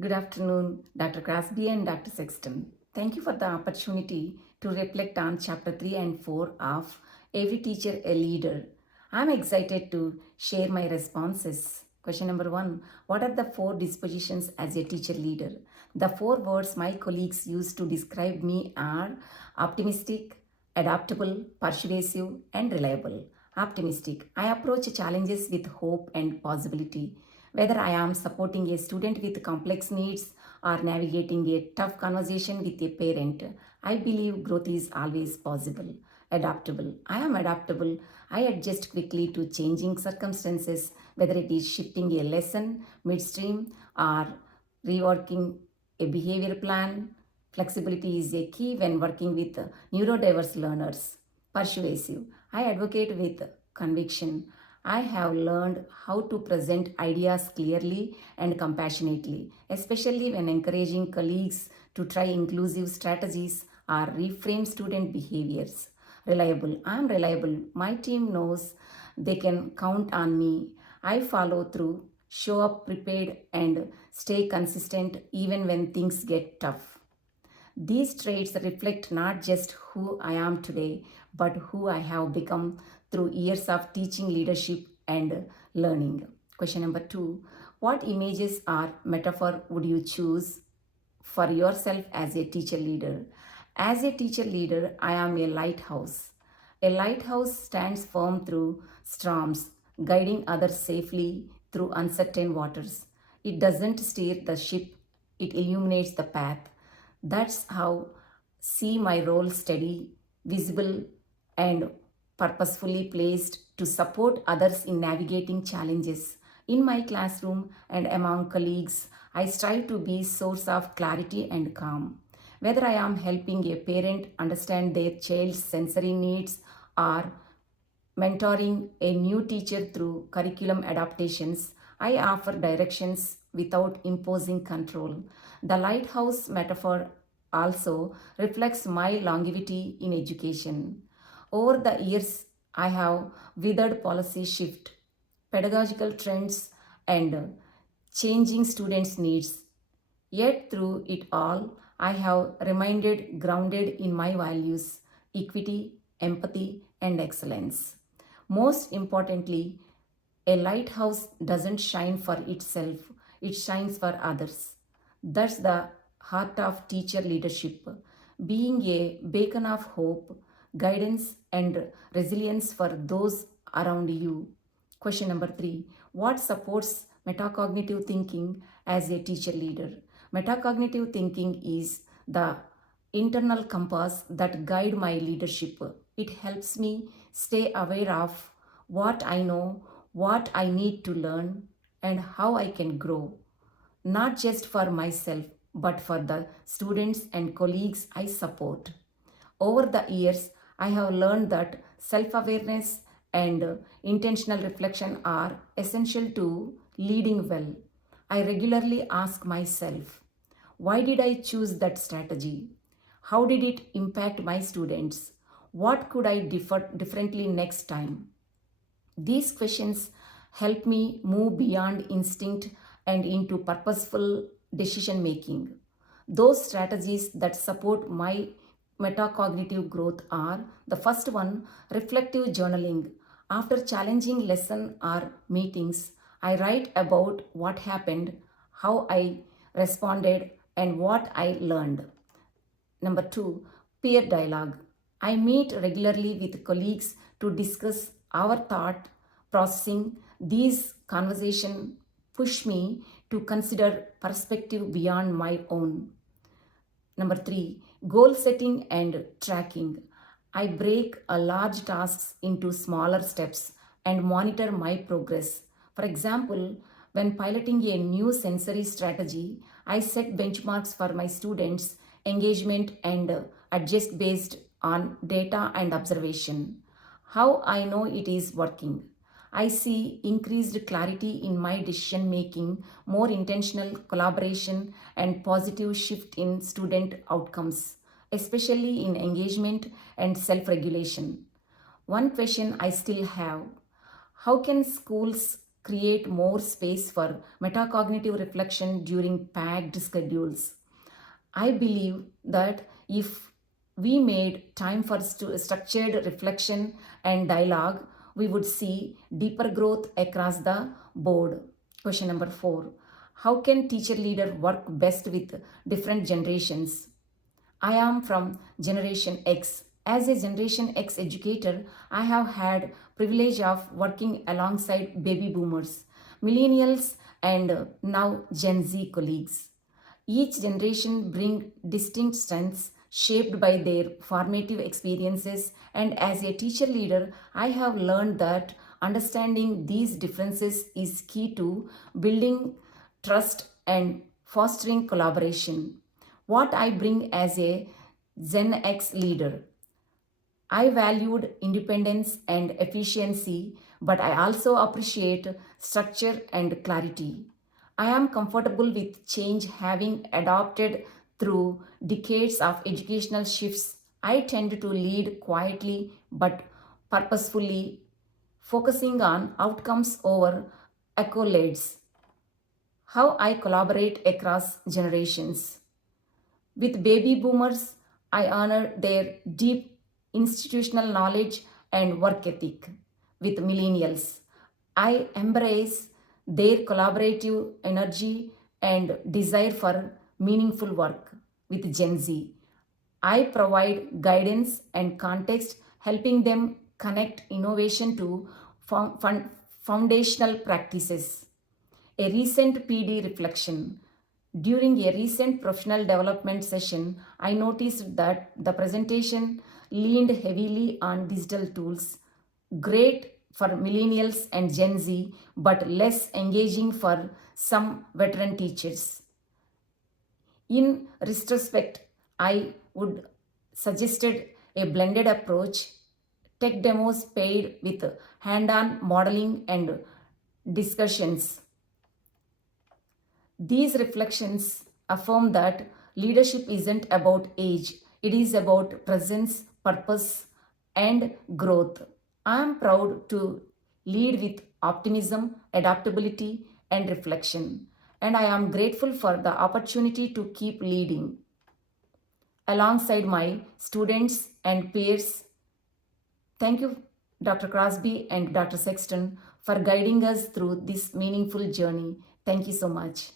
Good afternoon, Dr. Crosby and Dr. Sexton. Thank you for the opportunity to reflect on chapter 3 and 4 of Every Teacher a Leader. I'm excited to share my responses. Question number 1. What are the 4 dispositions as a teacher leader? The 4 words my colleagues use to describe me are optimistic, adaptable, persuasive, and reliable. Optimistic. I approach challenges with hope and possibility. Whether I am supporting a student with complex needs or navigating a tough conversation with a parent, I believe growth is always possible. Adaptable. I am adaptable. I adjust quickly to changing circumstances, whether it is shifting a lesson midstream or reworking a behavior plan. Flexibility is a key when working with neurodiverse learners. Persuasive. I advocate with conviction. I have learned how to present ideas clearly and compassionately, especially when encouraging colleagues to try inclusive strategies or reframe student behaviors. Reliable. I am reliable. My team knows they can count on me. I follow through, show up prepared, and stay consistent even when things get tough. These traits reflect not just who I am today, but who I have become through years of teaching leadership and learning. Question number 2. What images or metaphor would you choose for yourself as a teacher leader? As a teacher leader, I am a lighthouse. A lighthouse stands firm through storms, guiding others safely through uncertain waters. It doesn't steer the ship, it illuminates the path. That's how see my role steady, visible, and purposefully placed to support others in navigating challenges. In my classroom and among colleagues, I strive to be source of clarity and calm. Whether I am helping a parent understand their child's sensory needs or mentoring a new teacher through curriculum adaptations, I offer directions without imposing control. The lighthouse metaphor also reflects my longevity in education. Over the years, I have withered policy shift, pedagogical trends, and changing students' needs. Yet through it all, I have remained grounded in my values, equity, empathy, and excellence. Most importantly, a lighthouse doesn't shine for itself, it shines for others. That's the heart of teacher leadership, being a beacon of hope, guidance, and resilience for those around you. Question number 3. What supports metacognitive thinking as a teacher leader? Metacognitive thinking is the internal compass that guide my leadership. It helps me stay aware of what I know, what I need to learn, and how I can grow, not just for myself, but for the students and colleagues I support. Over the years, I have learned that self awareness and intentional reflection are essential to leading well. I regularly ask myself, why did I choose that strategy? How did it impact my students? What could I differently next time? These questions help me move beyond instinct and into purposeful decision making. Those strategies that support my metacognitive growth are the first one, reflective journaling. After challenging lesson or meetings, I write about what happened, how I responded, and what I learned. Number 2, peer dialogue. I meet regularly with colleagues to discuss our thought processing. These conversations push me to consider perspective beyond my own. Number 3, goal setting and tracking. I break a large tasks into smaller steps and monitor my progress. For example, when piloting a new sensory strategy, I set benchmarks for my students' engagement and adjust based on data and observation. How I know it is working. I see increased clarity in my decision making, more intentional collaboration, and positive shift in student outcomes, especially in engagement and self regulation. One question I still have: how can schools create more space for metacognitive reflection during packed schedules. I believe that if we made time for structured reflection and dialogue, we would see deeper growth across the board. Question number 4. How can teacher leader work best with different generations? I am from Generation X. As a Generation X educator, I have had privilege of working alongside baby boomers, millennials, and now Gen Z colleagues. Each generation bring distinct strengths shaped by their formative experiences, and as a teacher leader, I have learned that understanding these differences is key to building trust and fostering collaboration. What I bring as a Gen X leader: I valued independence and efficiency, but I also appreciate structure and clarity. I am comfortable with change, having adopted through decades of educational shifts. I tend to lead quietly but purposefully, focusing on outcomes over accolades. How I collaborate across generations. With baby boomers, I honor their deep institutional knowledge and work ethic. With millennials, I embrace their collaborative energy and desire for meaningful work. With Gen Z, I provide guidance and context, helping them connect innovation to foundational practices. A recent PD reflection. During a recent professional development session, I noticed that the presentation leaned heavily on digital tools, great for millennials and Gen Z, but less engaging for some veteran teachers. In retrospect, I would suggested a blended approach, tech demos paired with hand-on modeling and discussions. These reflections affirm that leadership isn't about age, it is about presence, purpose, and growth. I am proud to lead with optimism, adaptability, and reflection, and I am grateful for the opportunity to keep leading alongside my students and peers. Thank you, Dr. Crosby and Dr. Sexton, for guiding us through this meaningful journey. Thank you so much.